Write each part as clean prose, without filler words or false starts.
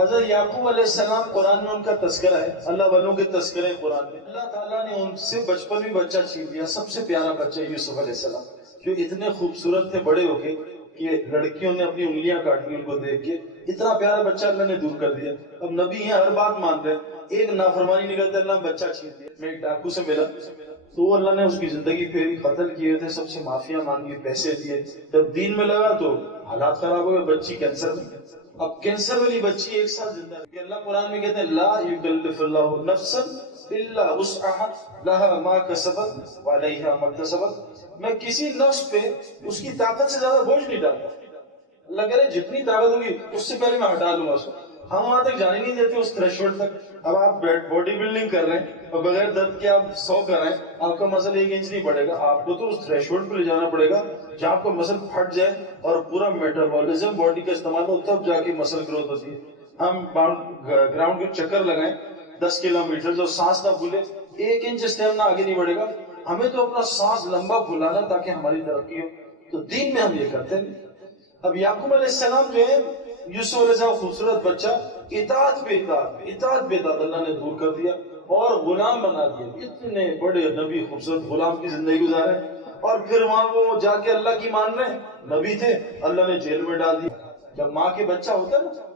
حضرت یعقوب علیہ السلام قرآن میں ان کا تذکرہ ہے، اللہ والوں کے تذکرے قرآن میں۔ اللہ تعالیٰ نے ان سے بچپن میں بچہ چھین لیا، سب سے پیارا بچہ یوسف علیہ السلام، جو اتنے خوبصورت تھے بڑے ہو کے کہ لڑکیوں نے اپنی انگلیاں کاٹ لی ان کو دیکھ کے، اتنا پیارا بچہ اللہ نے دور کر دیا۔ اب نبی ہیں، ہر بات مان رہے ہیں، ایک نافرمانی نہیں کرتے، اللہ نے بچہ چھین دیا۔ میں ایک ڈاکو سے ملا تو اللہ نے اس کی زندگی پھیری، قتل کیے تھے، سب سے معافیاں مانگی، پیسے دیے، جب دین میں لگا تو حالات خراب ہو گئے، بچی کینسر میں۔ اب کینسر والی بچی ایک سال زندہ ہے کہ اللہ قرآن میں کہتے ہیں لا یکلف اللہ نفسا الا وسعها لها ما کسبت وعلیہا ما اکتسبت۔ میں کسی نفس پہ اس کی طاقت سے زیادہ بوجھ نہیں ڈالتا، اللہ کہہ رہے جتنی طاقت ہوگی اس سے پہلے میں ہٹا دوں گا اس کو۔ ہم وہاں تک جانے نہیں دیتے، اس تھریشولڈ تک۔ اب آپ باڈی بلڈنگ کر رہے ہیں اور بغیر درد کے آپ 100 کر رہے ہیں، آپ کا مسل 1 انچ نہیں بڑھے گا، آپ کو تو اس تھریشولڈ پہ لے جانا پڑے گا جہاں آپ کا مسل پھٹ جائے اور پورا میٹابولزم باڈی کا استعمال ہو، تب جا کے مسل گروتھ ہوتی ہے۔ ہم گراؤنڈ کے چکر لگائیں 10 کلومیٹر، جو سانس نہ پھولے 1 انچ اسٹیمنا آگے نہیں بڑھے گا۔ ہمیں تو اپنا سانس لمبا پھولانا تاکہ ہماری ترقی ہو، تو دین میں ہم یہ کرتے ہیں۔ اب یعقوب علیہ السلام جو ہے، یوسف علیہ السلام خوبصورت بچہ، اطاعت پہ اطاعت اللہ نے دور کر دیا اور غلام بنا دیا۔ اتنے بڑے نبی خوبصورت غلام کی زندگی گزارے، اور پھر وہاں وہ جا کے اللہ کی مان رہے، نبی تھے، اللہ نے جیل میں ڈال دیا۔ جب ماں کے بچہ ہوتا ہے نا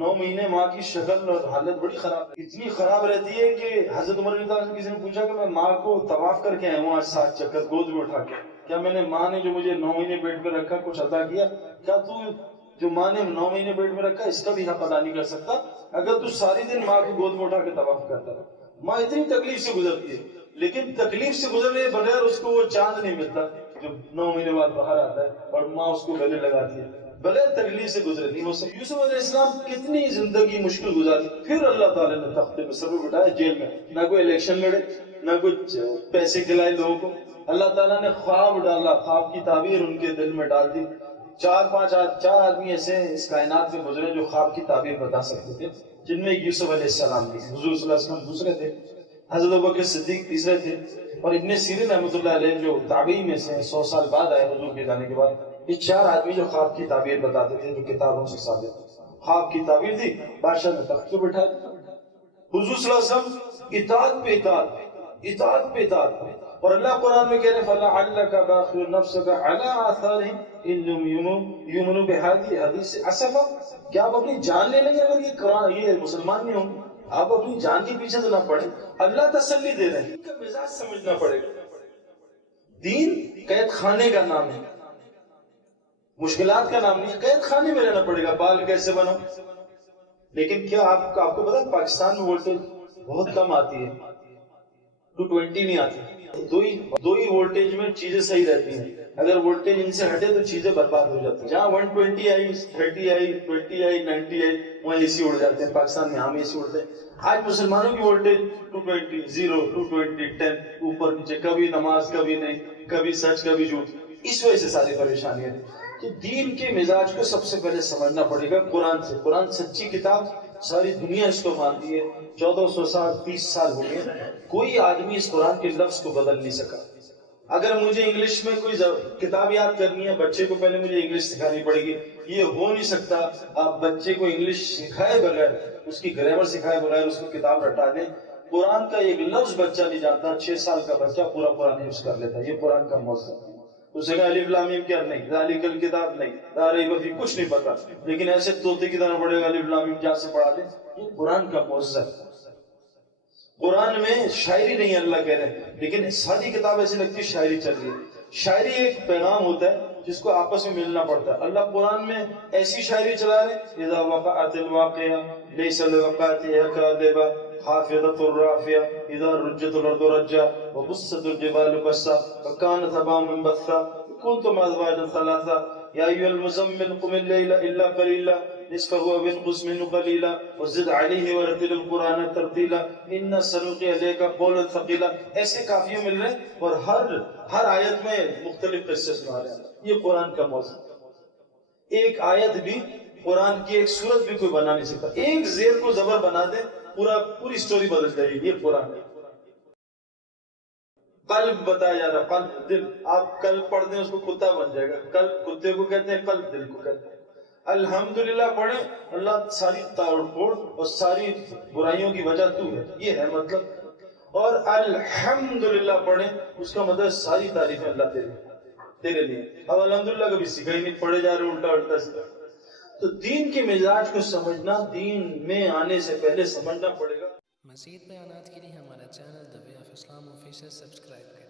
9 مہینے، ماں کی شکل اور حالت بڑی خراب ہے، اتنی خراب رہتی ہے کہ حضرت عمر رضی اللہ عنہ سے کسی نے پوچھا کہ میں ماں کو طواف کر کے آیا ہوں آج 7 چکر گود میں اٹھا کے، کیا میں نے ماں نے جو مجھے 9 مہینے پیٹ پہ رکھا کچھ عطا کیا؟ کیا تو جو ماں نے 9 مہینے پیٹ میں رکھا اس کا بھی حق ادا نہیں کر سکتا اگر تو ساری دن ماں کو گود میں اٹھا کے طواف کرتا ہے؟ ماں اتنی تکلیف سے گزرتی ہے، لیکن تکلیف سے گزرنے کے بغیر اس کو وہ چاند نہیں ملتا جو 9 مہینے بعد باہر آتا ہے اور ماں اس کو گلے لگاتی ہے، بغیر تکلیف سے گزرے نہیں ہو سکتی۔ یوسف علیہ السلام کتنی زندگی مشکل گزاری، پھر اللہ تعالیٰ نے تخت مصر میں بٹھایا جیل میں، نہ کوئی الیکشن لڑے، نہ کچھ پیسے کھلائے لوگوں کو۔ اللہ تعالیٰ نے خواب ڈالا، خواب کی تعبیر ان کے دل میں ڈال دی۔ 4 آدمی ایسے اس کائنات میں گزرے جو خواب کی تعبیر بتا سکتے تھے، جن میں یوسف علیہ السلام بھی، حضور صلی اللہ علیہ وسلم دوسرے تھے، حضرت ابوبکر صدیق تیسرے تھے، اور ابن سیرین رحمۃ اللہ علیہ جو تابعی میں سے 100 سال بعد آئے حضور کے جانے کے بعد، یہ 4 آدمی جو خواب کی تعبیر بتاتے تھے، جو کتابوں سے ثابت خواب کی تعبیر تھی، بادشاہ نے تخت پہ بٹھا دیا۔ حضور صلی اللہ علیہ وسلم اطاعت پہ اطاعت، اور اللہ قرآن میں کہہ رہے فَلَعَلَّكَ بَاخِعٌ نَفْسَكَ عَلَىٰ آثَارِهِمْ إِن لَّمْ يُؤْمِنُوا بِهَٰذِهِ الْحَدِيثِ أَسَفًا۔ کیا آپ اپنی جان لے لیں گے اگر یہ مسلمان نہیں ہوں گے؟ آپ اپنی جان کے پیچھے تو نہ پڑیں، اللہ تسلی دے رہے ہیں۔ ان کا مزاج سمجھنا پڑے گا۔ دین قید خانے کا نام ہے، مشکلات کا نام نہیں ہے۔ قید خانے میں رہنا پڑے گا، بال کیسے بنو۔ لیکن کیا آپ کو پتا ہے پاکستان میں وولٹیج بہت کم آتی ہے، 220 نہیں آتی، دو ہی وولٹیج میں چیزیں صحیح رہتی ہیں، اگر وولٹیج ان سے ہٹے تو چیزیں برباد ہو جاتی ہیں۔ جہاں 120 آئی، 30 آئی، 20 آئی، 90 آئی، وہاں اے سی اڑ جاتے ہیں۔ پاکستان میں ہم اے سی اڑتے ہیں۔ آج مسلمانوں کی وولٹیج 220، 0، 220، 10، اوپر نیچے، کبھی نماز کبھی نہیں، کبھی سچ کبھی جھوٹ، اس وجہ سے ساری پریشانیاں ہیں۔ تو دین کے مزاج کو سب سے پہلے سمجھنا پڑے گا قرآن سے۔ قرآن سچی کتاب، ساری دنیا اس کو مانتی ہے، 1400 سال 30 سال ہو گئے، کوئی آدمی اس قرآن کے لفظ کو بدل نہیں سکا۔ اگر مجھے انگلش میں کوئی کتاب یاد کرنی ہے، بچے کو پہلے مجھے انگلش سکھانی پڑے گی، یہ ہو نہیں سکتا۔ آپ بچے کو انگلش سکھائے بغیر، اس کی گرامر سکھائے بغیر اس کو کتاب رٹا دیں، قرآن کا ایک لفظ بچہ نہیں جانتا، 6 سال کا بچہ پورا قرآن یوز کر لیتا ہے۔ یہ قرآن کا معجزہ ہے۔ اسے کہا الف لام میم کیا؟ نہیں، ذالک الکتاب نہیں، لا ریب فیہ کچھ نہیں پتا، لیکن ایسے طوطے کی طرح پڑھے گا الف لام میم کیا سے پڑھا دیں۔ یہ قرآن کا معجزہ ہے۔ قرآن میں شاعری نہیں اللہ کہہ رہے ہیں، لیکن ساری کتاب ایسی لگتی ہے شاعری چل رہی ہے۔ شاعری ایک پیغام ہوتا ہے جس کو آپس میں ملنا پڑتا ہے۔ اللہ قرآن میں ایسی شاعری چلا رہے اذا وقعت الواقعہ لیس لوقعتها كاذبہ خافضة رافعة اذا رجت الارض رجا وبست الجبال بسا فكانت هباء منبثا كنتم ازواجا ثلاثا يا ايها المزمل قم الليل الا قليلا نصفه او انقص منه قليلا وزد عليه ورتل القرآن ترتیلا ان سنلقي عليك قولا ثقيلا۔ ایسے قافیے مل رہے ہیں اور ہر آیت میں مختلف قصے سنا رہے ہیں۔ یہ قرآن کا موضوع۔ ایک آیت بھی، قرآن کی ایک سورت بھی کوئی بنا نہیں سکتا۔ ایک زیر کو زبر بنا دے پوری سٹوری بدل جائے گی۔ یہ قرآن ہے۔ قلب بتایا جا رہا، قلب، دل۔ آپ قلب پڑھ دیں اس کو کتا بن جائے گا۔ قلب کتے کو کہتے ہیں، قلب دل کو کہتے ہیں۔ الحمدللہ پڑھیں، اللہ ساری توڑ پھوڑ اور ساری برائیوں کی وجہ تو ہے، یہ ہے مطلب۔ اور الحمدللہ پڑھیں، اس کا مطلب ساری تعریفیں اللہ تیرے لیے۔ اب الحمدللہ کبھی سیکھا ہی نہیں، پڑھے جا رہے الٹا الٹا سے۔ تو دین کے مزاج کو سمجھنا، دین میں آنے سے پہلے سمجھنا پڑے گا۔ مزید بیانات کے لیے ہمارا channel The Way of Islam official subscribe کریں۔